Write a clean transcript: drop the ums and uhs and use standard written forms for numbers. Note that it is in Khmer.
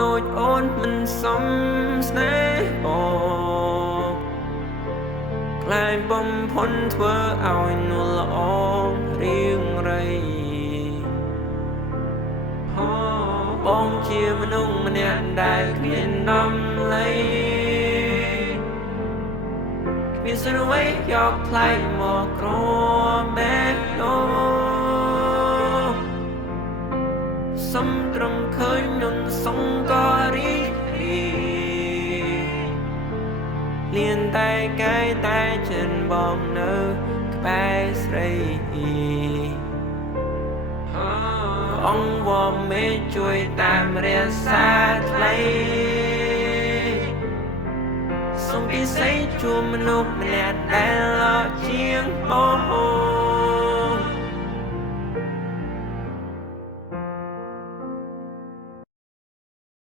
ដូចអូនមិនសមស្នេហ៍បងខ្លែងបំផុនធ្វើឲ្យនួលល្អរៀងរៃបងជាមនុស្សម្នាក់ដែលគ្មានតម្លៃគ្មានសិនអ្វីយកថ្លៃមកក្របែកដូរសំត្រង់ឃើញនំសងក៏រីករាយលៀនតែកាយតែចិនបងនៅក្បែរស្រីអង្គវមេជួយតាមរាសាថ្លៃសូមពិសេសជួបមនុស្សម្នាក់ដែលល្អជាងបង